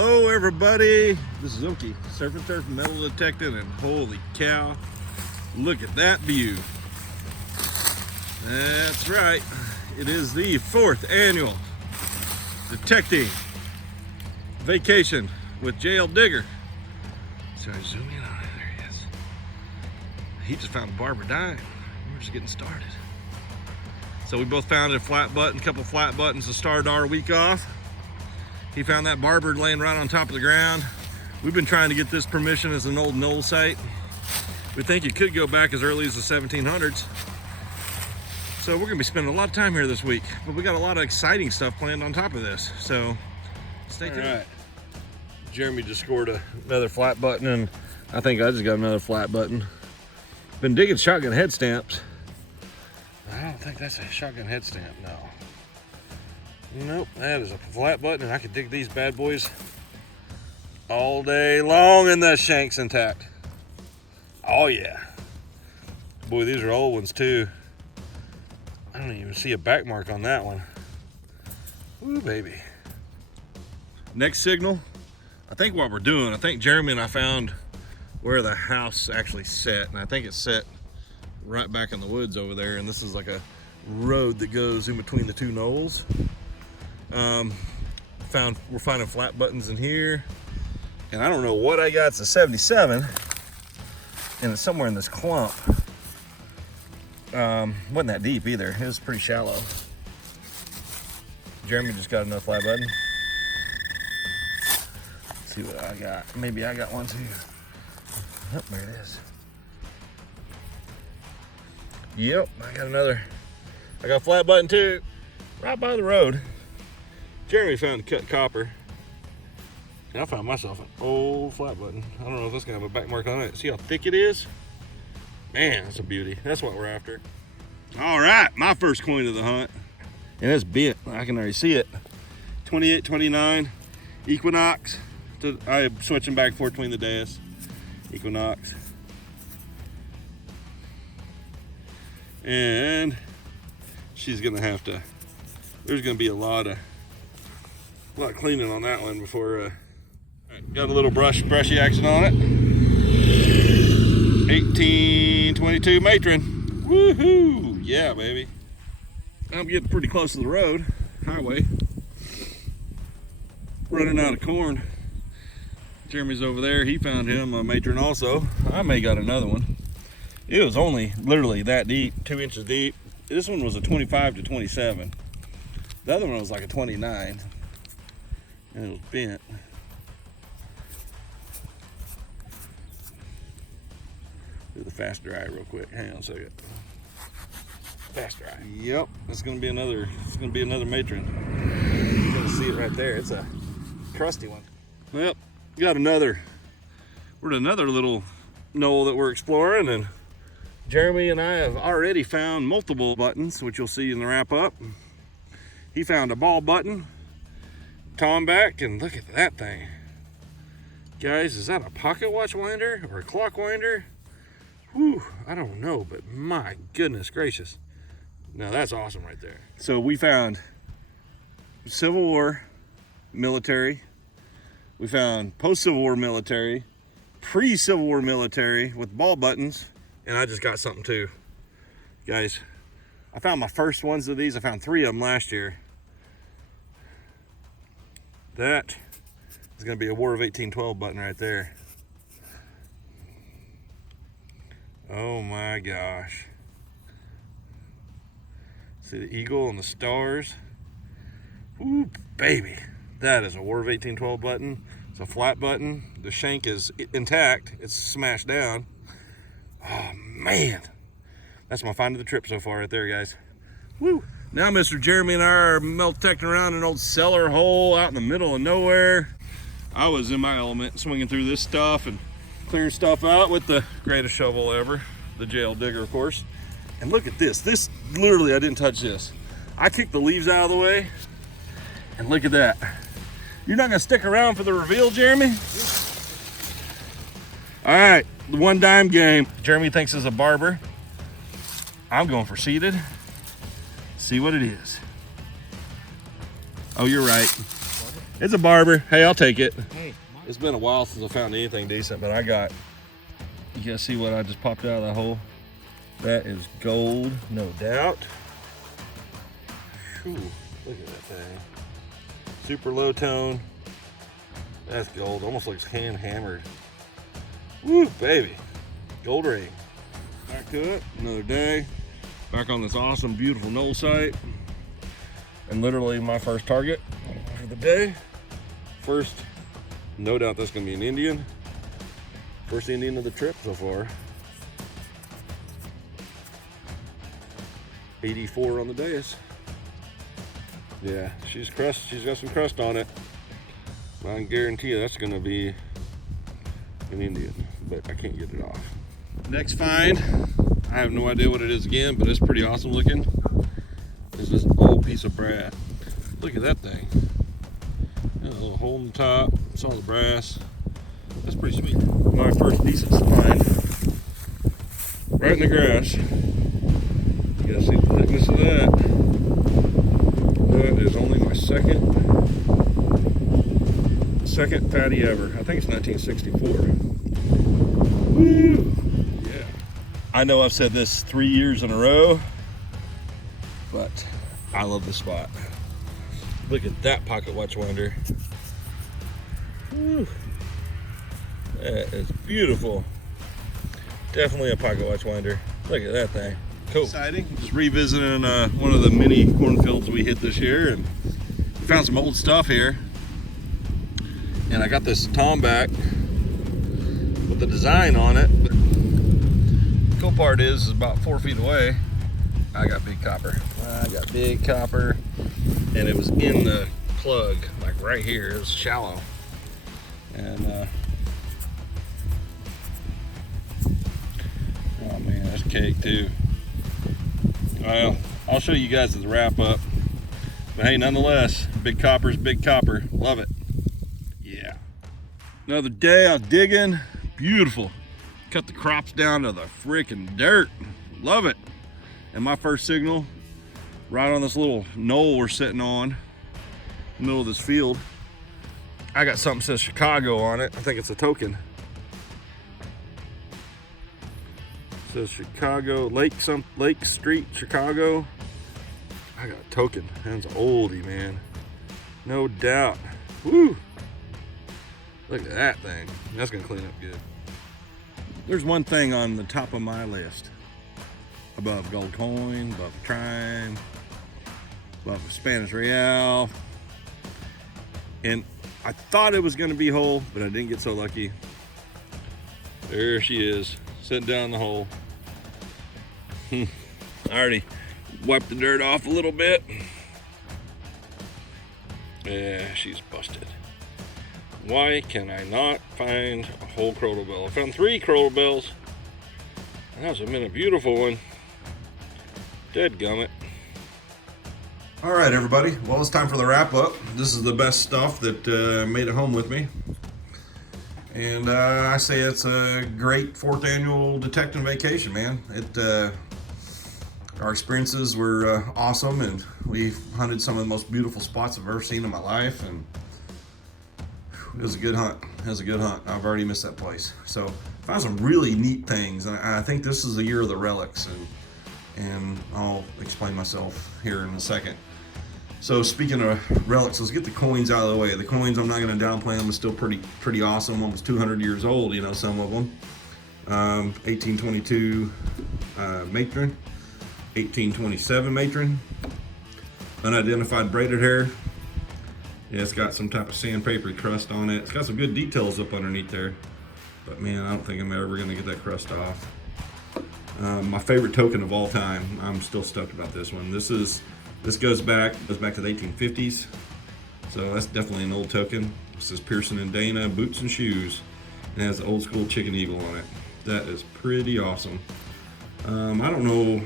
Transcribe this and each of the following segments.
Hello everybody, this is Okie, Surf and Turf metal detecting, and holy cow, look at that view. That's right, it is the 4th annual detecting vacation with JL Digger. So I zoom in on it, there he is. He just found a barber dime. We're just getting started. So we both found a flat button, couple flat buttons to start our week off. He found that barber laying right on top of the ground. We've been trying to get this permission as an old knoll site. We think it could go back as early as the 1700s. So we're gonna be spending a lot of time here this week, but we got a lot of exciting stuff planned on top of this. So stay tuned. All right. Jeremy just scored another flat button, and I think I just got another flat button. Been digging shotgun head stamps. I don't think that's a shotgun head stamp, no. Nope, that is a flat button, and I could dig these bad boys all day long, and the shank's intact. Oh yeah. Boy, these are old ones too. I don't even see a back mark on that one. Ooh, baby. Next signal, I think what we're doing, I think Jeremy and I found where the house actually set, and I think it's set right back in the woods over there, and this is like a road that goes in between the two knolls. We're finding flat buttons in here, and I don't know what I got. It's a 77, and it's somewhere in this clump. Wasn't that deep either. It was pretty shallow. Jeremy just got another flat button. Let's see what I got. Maybe I got one too. Oh, there it is. Yep, I got another. I got a flat button too, right by the road. Jeremy found cut copper. And I found myself an old flat button. I don't know if this gonna have a back mark on it. See how thick it is? Man, that's a beauty. That's what we're after. All right, my first coin of the hunt. And it's bent, I can already see it. 28, 29, Equinox. I'm switching back and forth between the days. Equinox. And she's gonna have to, there's gonna be a lot of cleaning on that one before, got a little brushy action on it. 1822 matron. Woohoo! Yeah, baby. I'm getting pretty close to the road, highway. Running out of corn. Jeremy's over there. He found him a matron also. I may got another one. It was only literally that deep, 2 inches deep. This one was a 25 to 27. The other one was like a 29. And it was bent. Do the fast dry real quick. Hang on a second. Fast dry. Yep, it's gonna be another matron. You can see it right there. It's a crusty one. Well, got another. We're at another little knoll that we're exploring, and Jeremy and I have already found multiple buttons, which you'll see in the wrap up. He found a ball button, tomback, and look at that thing. Guys, is that a pocket watch winder or a clock winder? Whew, I don't know, but my goodness gracious. Now that's awesome right there. So we found Civil War military. We found post-Civil War military, pre-Civil War military with ball buttons, and I just got something too. Guys, I found my first ones of these. I found 3 of them last year. That is gonna be a War of 1812 button right there. Oh my gosh. See the eagle and the stars? Ooh, baby. That is a War of 1812 button. It's a flat button. The shank is intact. It's smashed down. Oh man. That's my find of the trip so far right there, guys. Woo. Now Mr. Jeremy and I are metal detecting around an old cellar hole out in the middle of nowhere. I was in my element swinging through this stuff and clearing stuff out with the greatest shovel ever, the JL Digger, of course. And look at this. This, literally, I didn't touch this. I kicked the leaves out of the way, and look at that. You're not gonna stick around for the reveal, Jeremy? All right, the 1 dime game. Jeremy thinks it's a barber. I'm going for seated. See what it is. Oh, you're right. It's a barber. Hey, I'll take it. Hey, It's been a while since I found anything decent, but I got, you guys see what I just popped out of that hole? That is gold, no doubt. Whew, look at that thing. Super low tone. That's gold, almost looks hand hammered. Woo, baby. Gold ring. Back to it, another day. Back on this awesome, beautiful knoll site. And literally my first target for the day. First, no doubt that's gonna be an Indian. First Indian of the trip so far. 84 on the dais. Yeah, she's crust. She's got some crust on it. I can guarantee you that's gonna be an Indian, but I can't get it off. Next find, I have no idea what it is again, but it's pretty awesome looking. Is this old piece of brass. Look at that thing. Got a little hole in the top, saw the brass. That's pretty sweet. My first decent find. Right in the grass. You gotta see the thickness of that. That is only my second fatty ever. I think it's 1964. Woo. Yeah. I know I've said this 3 years in a row, but I love this spot. Look at that pocket watch winder. Woo. That is beautiful. Definitely a pocket watch winder. Look at that thing. Cool. Exciting. Just revisiting one of the mini cornfields we hit this year, and found some old stuff here. And I got this tomback with the design on it. But the cool part is about 4 feet away, I got big copper. And it was in the plug, like right here. It was shallow. And oh man, that's cake too. Well, I'll show you guys the wrap up. But hey, nonetheless, big copper's big copper. Love it. Yeah. Another day out digging. Beautiful. Cut the crops down to the freaking dirt. Love it. And my first signal, right on this little knoll we're sitting on, in the middle of this field. I got something that says Chicago on it. I think it's a token. It says Chicago, Lake Street, Chicago. I got a token. That's an oldie, man. No doubt. Woo! Look at that thing. That's gonna clean up good. There's one thing on the top of my list. Above gold coin, above a trine, above a Spanish real. And I thought it was gonna be whole, but I didn't get so lucky. There she is, sitting down in the hole. I already wiped the dirt off a little bit. Yeah, she's busted. Why can I not find a whole crotal bell? I found 3 crotal bells. That was a beautiful one. Dadgummit. All right, everybody. Well, it's time for the wrap up. This is the best stuff that made it home with me. And I say it's a great 4th annual detecting vacation, man. Our experiences were awesome, and we hunted some of the most beautiful spots I've ever seen in my life, and it was a good hunt. I've already missed that place. So found some really neat things, and I think this is the year of the relics, and I'll explain myself here in a second. So speaking of relics, let's get the coins out of the way. The coins, I'm not going to downplay them. It's still pretty awesome. Almost 200 years old, you know, some of them. 1822 matron, 1827 matron, unidentified braided hair. Yeah, it's got some type of sandpapery crust on it. It's got some good details up underneath there, but man, I don't think I'm ever going to get that crust off. My favorite token of all time. I'm still stoked about this one. This goes back to the 1850s, so that's definitely an old token. It says Pearson and Dana boots and shoes, and it has the old school chicken eagle on it. That is pretty awesome. I don't know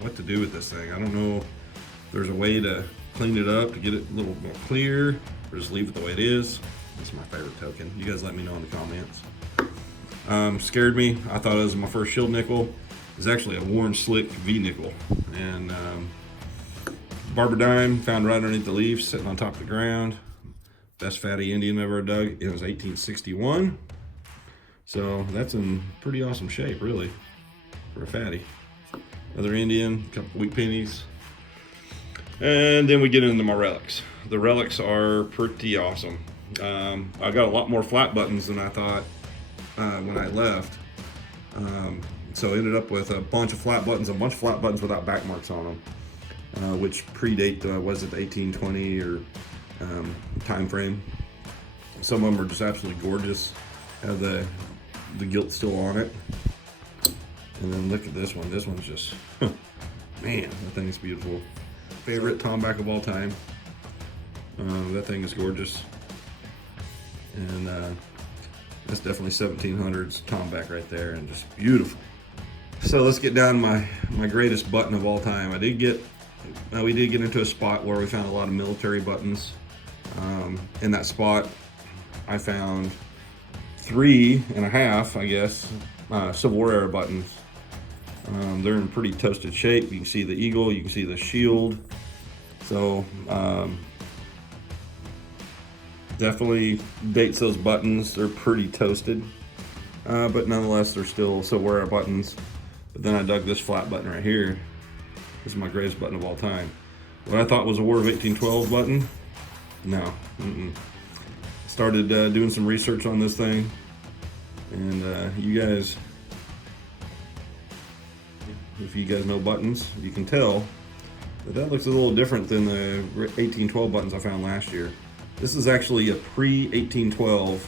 what to do with this thing. I don't know if there's a way to clean it up to get it a little more clear, or just leave it the way it is. This is my favorite token. You guys let me know in the comments. Scared me. I thought it was my first shield nickel. It's actually a worn slick V nickel, and barber dime found right underneath the leaves, sitting on top of the ground. best fatty Indian I've ever dug. It was 1861. So that's in pretty awesome shape, really, for a fatty. Another Indian, a couple wheat pennies. And then we get into my relics. The relics are pretty awesome. I got a lot more flat buttons than I thought when I left. So I ended up with a bunch of flat buttons, without back marks on them, which predate, was it the 1820 or time frame. Some of them are just absolutely gorgeous. Have the gilt still on it. And then look at this one. This one's just, man, that thing is beautiful. Favorite tomback of all time. That thing is gorgeous. And that's definitely 1700s tomback right there, and just beautiful. So let's get down to my greatest button of all time. We did get into a spot where we found a lot of military buttons. In that spot, I found 3.5, I guess, Civil War era buttons. They're in pretty toasted shape. You can see the eagle, you can see the shield. So definitely dates those buttons. They're pretty toasted, but nonetheless, they're still Civil War era buttons. But then I dug this flat button right here. This is my greatest button of all time. What I thought was a War of 1812 button, no. Started doing some research on this thing, and you guys, if you guys know buttons, you can tell that looks a little different than the 1812 buttons I found last year. This is actually a pre-1812,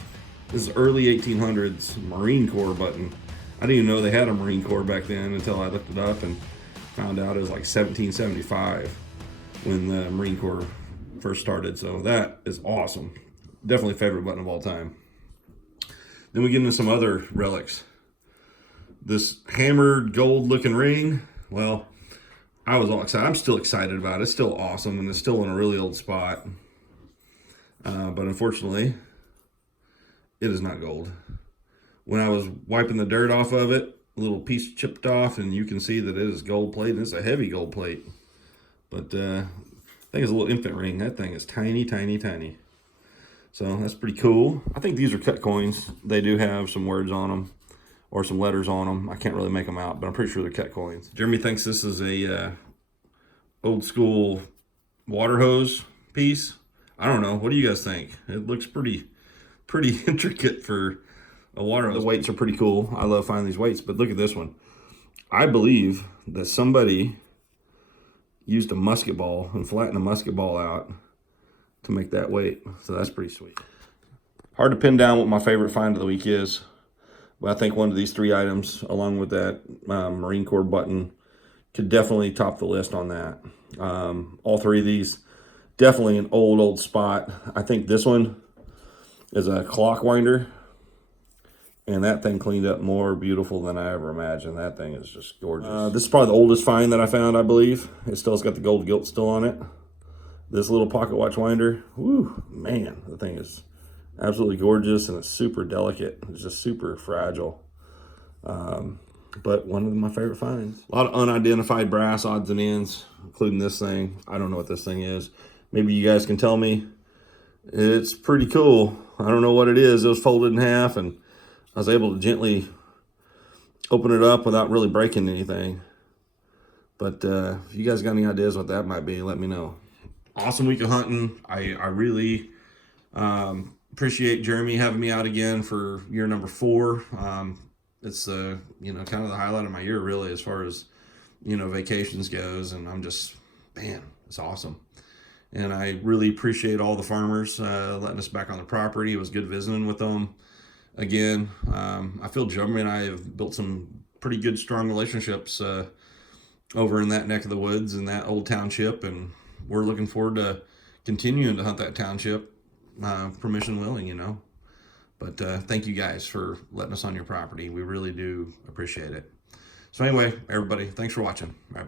this is early 1800s Marine Corps button. I didn't even know they had a Marine Corps back then until I looked it up and found out it was like 1775 when the Marine Corps first started. So that is awesome. Definitely favorite button of all time. Then we get into some other relics. This hammered gold looking ring, well, I was all excited. I'm still excited about it. It's still awesome, and it's still in a really old spot. But unfortunately, it is not gold. When I was wiping the dirt off of it, a little piece chipped off, and you can see that it is gold plate, and it's a heavy gold plate. But I think it's a little infant ring. That thing is tiny, tiny, tiny. So that's pretty cool. I think these are cut coins. They do have some words on them or some letters on them. I can't really make them out, but I'm pretty sure they're cut coins. Jeremy thinks this is a old school water hose piece. I don't know. What do you guys think? It looks pretty intricate for a water hose. The weights are pretty cool. I love finding these weights, but look at this one. I believe that somebody used a musket ball and flattened a musket ball out to make that weight. So that's pretty sweet. Hard to pin down what my favorite find of the week is, but I think one of these 3 items, along with that Marine Corps button, could definitely top the list on that. All 3 of these, definitely an old spot. I think this one is a clock winder, and that thing cleaned up more beautiful than I ever imagined. That thing is just gorgeous. This is probably the oldest find that I found, I believe. It still's got the gold gilt still on it. This little pocket watch winder, whoo, man, the thing is absolutely gorgeous, and it's super delicate. It's just super fragile. But one of my favorite finds. A lot of unidentified brass odds and ends, including this thing. I don't know what this thing is. Maybe you guys can tell me. It's pretty cool. I don't know what it is. It was folded in half, and I was able to gently open it up without really breaking anything. But if you guys got any ideas what that might be, let me know. Awesome week of hunting. I really appreciate Jeremy having me out again for year number 4. It's kind of the highlight of my year, really, as far as vacations goes, and I'm just, man, it's awesome. And I really appreciate all the farmers letting us back on the property. It was good visiting with them again. I feel Jeremy and I have built some pretty good, strong relationships over in that neck of the woods in that old township, and we're looking forward to continuing to hunt that township, permission willing, But thank you guys for letting us on your property. We really do appreciate it. So anyway, everybody, thanks for watching. All right.